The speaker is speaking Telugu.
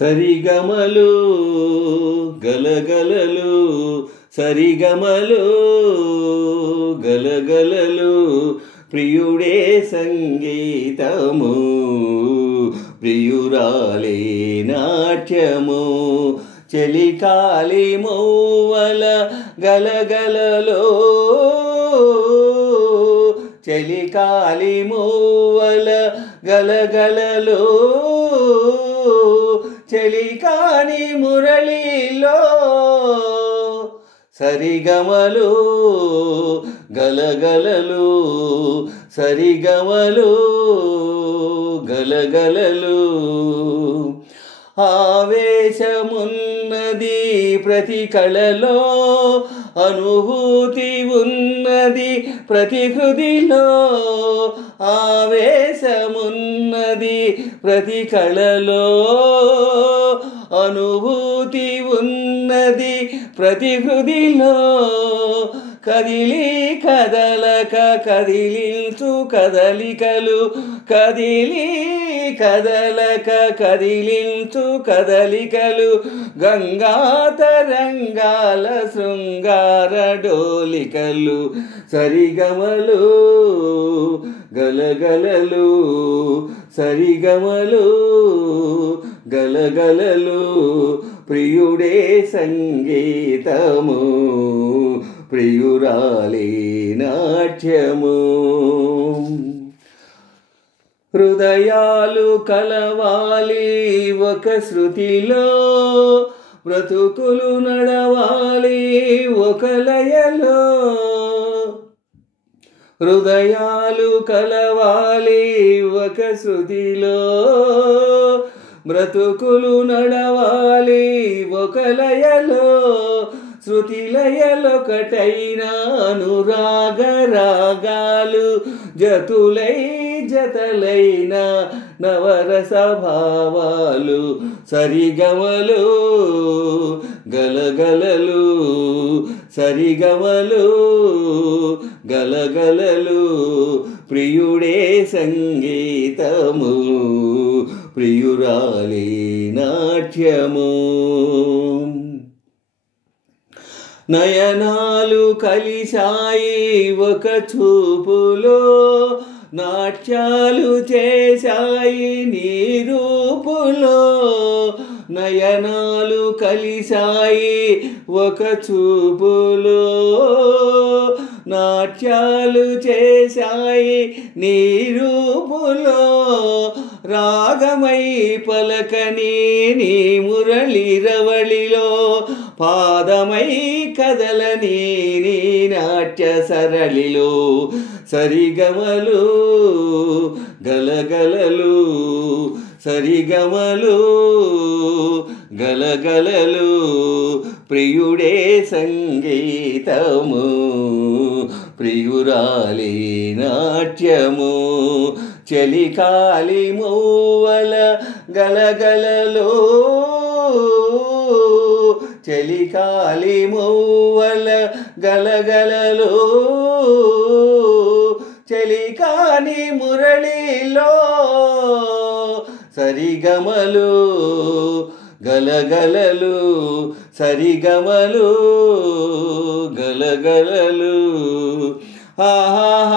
సరిగమలు గలగలలు సరిగమలు గలగలలు ప్రియుడే సంగీతము ప్రియురాలే నాట్యము చెలికాలి మౌవల గలగలలో చెలికాలి మౌవల గలగలలో చెలికాని మురళిలో సరిగమలు గలగలలు సరిగమలు గలగలలు ఆవేశమున్నది ప్రతి కళలో అనుభూతి ఉన్నది ప్రతి హృదిలో ఆవేశమున్నది ప్రతి కళలో అనుభూతి ఉన్నది ప్రతి హృదిలో కదిలి కదలక కదిలించు కదలికలు కదిలి కదలక కదిలించు కదలికలు గంగా తరంగాల శృంగార డోలికలు సరిగమలు గలగలలు సరిగమలు గలగలలు ప్రియుడే సంగీతము ప్రియురాలే నాట్యము హృదయాలు కలవాలి ఒక శృతిలో బ్రతుకులు నడవాలి ఒక లయలో హృదయాలు కలవాలి ఒక శృతిలో బ్రతుకులు నడవాలి ఒక లయలో శృతి లయలొకటైన అనురాగ రాగాలు జతులై జతలైన నవరస భావాలు సరిగమలు గలగలలు సరిగమలు గలగలలు ప్రియుడే సంగీతము ప్రియురాలే నాట్యము నయనాలు కలిశాయి ఒక చూపులో నాట్యాలు చేశాయి నీ రూపులో నయనాలు కలిశాయి ఒక చూపులో నాట్యాలు చేశాయి నీ రూపులో రాగమై పలకని నీ మురళి రవళిలో పాదమై కదలని నీ నాట్య సరళిలో సరిగమలు గలగలలు సరిగమలు గలగలలు ప్రియుడే సంగీతము ప్రియురాలే నాట్యము చెలికాలి మౌవల గలగలలో చెలికాలి మౌవల గలగలలో చెలికాని మురళిలో సరిగమలు గలగలలు సరిగమలు గలగలలు ఆహా